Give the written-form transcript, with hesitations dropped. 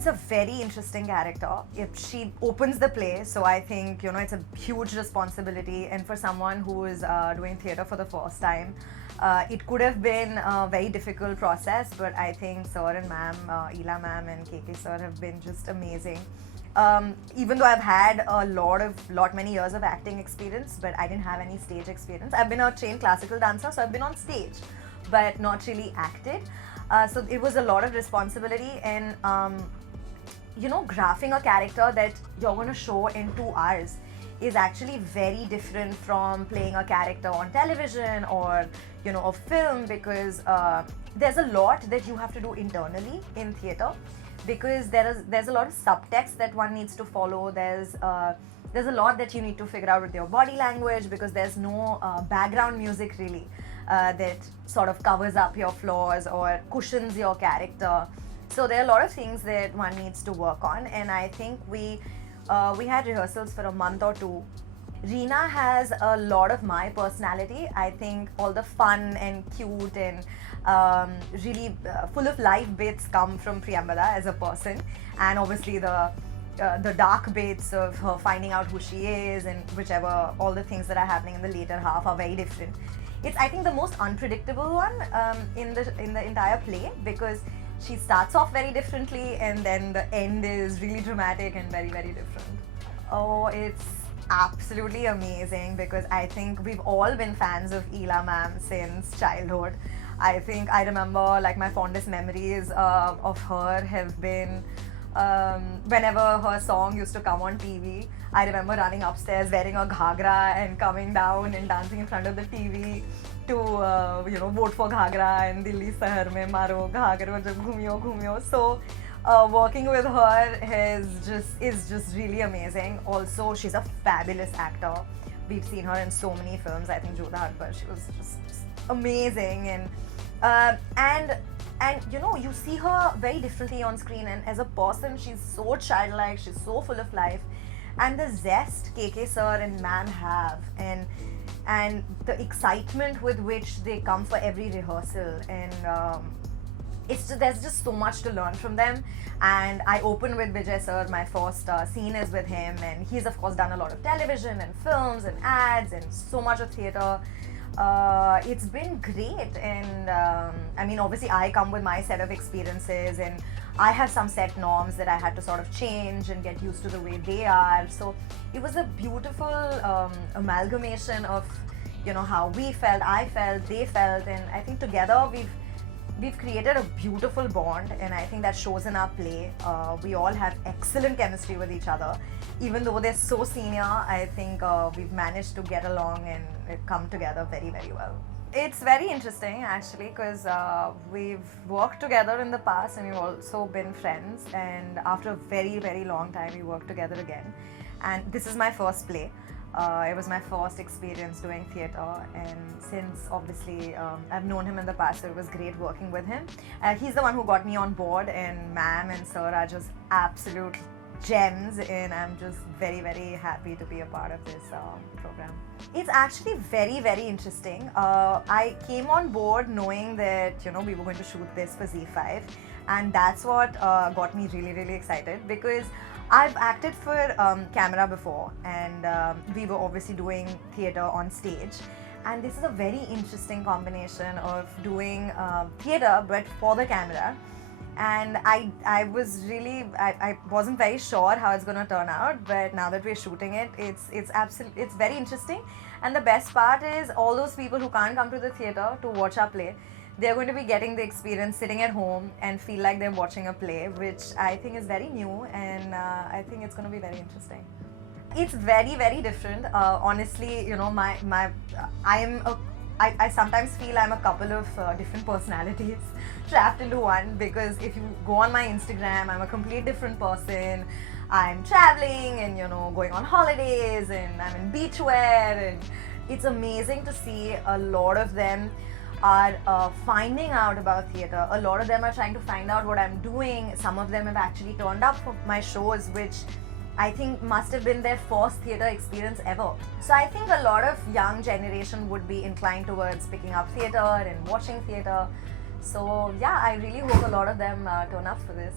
It's a very interesting character. If she opens the play, so I think, it's a huge responsibility. And for someone who is doing theatre for the first time, it could have been a very difficult process, but I think Sir and Ma'am, Ela Ma'am and KK Sir have been just amazing. Even though I've had a lot many years of acting experience, but I didn't have any stage experience. I've been a trained classical dancer, so I've been on stage, but not really acted. So it was a lot of responsibility, and graphing a character that you're going to show in 2 hours is actually very different from playing a character on television or a film, because there's a lot that you have to do internally in theatre, because there's a lot of subtext that one needs to follow. There's a lot that you need to figure out with your body language, because there's no background music really that sort of covers up your flaws or cushions your character. So there are a lot of things that one needs to work on, and I think we had rehearsals for a month or 2. Reena has a lot of my personality. I think all the fun and cute and really full of life bits come from Priyamvada as a person, and obviously the dark bits of her finding out who she is, and all the things that are happening in the later half are very different. It's, I think, the most unpredictable one in the entire play, because she starts off very differently and then the end is really dramatic and very, very different. Oh, it's absolutely amazing, because I think we've all been fans of Ela Ma'am since childhood. I think I remember, like, my fondest memories of her have been whenever her song used to come on TV. I remember running upstairs wearing a ghagra and coming down and dancing in front of the TV to vote for ghagra and Delhi Sahar mein maro ghagro jab ghumiyo. So working with her is just really amazing. Also, she's a fabulous actor. We've seen her in so many films. I think Jodha Akbar, she was just amazing, and you see her very differently on screen, and as a person she's so childlike, she's so full of life, and the zest KK Sir and Ma'am have, and the excitement with which they come for every rehearsal, and there's just so much to learn from them. And I open with Vijay Sir. My first scene is with him, and he's of course done a lot of television and films and ads and so much of theatre. It's been great, and I mean, obviously I come with my set of experiences, and I have some set norms that I had to sort of change and get used to the way they are. So it was a beautiful amalgamation of how we felt, I felt, they felt, and I think together we've created a beautiful bond, and I think that shows in our play. We all have excellent chemistry with each other. Even though they're so senior, I think we've managed to get along and come together very, very well. It's very interesting actually, because we've worked together in the past and we've also been friends, and after a very, very long time we worked together again. And this is my first play. It was my first experience doing theatre, and since obviously I've known him in the past, so it was great working with him. He's the one who got me on board, and Ma'am and Sir are just absolute gems, and I'm just very, very happy to be a part of this program. It's actually very, very interesting. I came on board knowing that we were going to shoot this for Z5, and that's what got me really, really excited, because I've acted for camera before, and we were obviously doing theatre on stage, and this is a very interesting combination of doing theatre but for the camera. And I wasn't very sure how it's going to turn out, but now that we're shooting it, it's very interesting. And the best part is, all those people who can't come to the theatre to watch our play, they're going to be getting the experience sitting at home and feel like they're watching a play, which I think is very new, and I think it's going to be very interesting. It's very, very different. Honestly, I sometimes feel I'm a couple of different personalities trapped into one, because if you go on my Instagram, I'm a complete different person. I'm traveling and going on holidays, and I'm in beachwear, and it's amazing to see a lot of them are finding out about theatre. A lot of them are trying to find out what I'm doing. Some of them have actually turned up for my shows, which I think must have been their first theatre experience ever. So I think a lot of young generation would be inclined towards picking up theatre and watching theatre. So yeah, I really hope a lot of them turn up for this.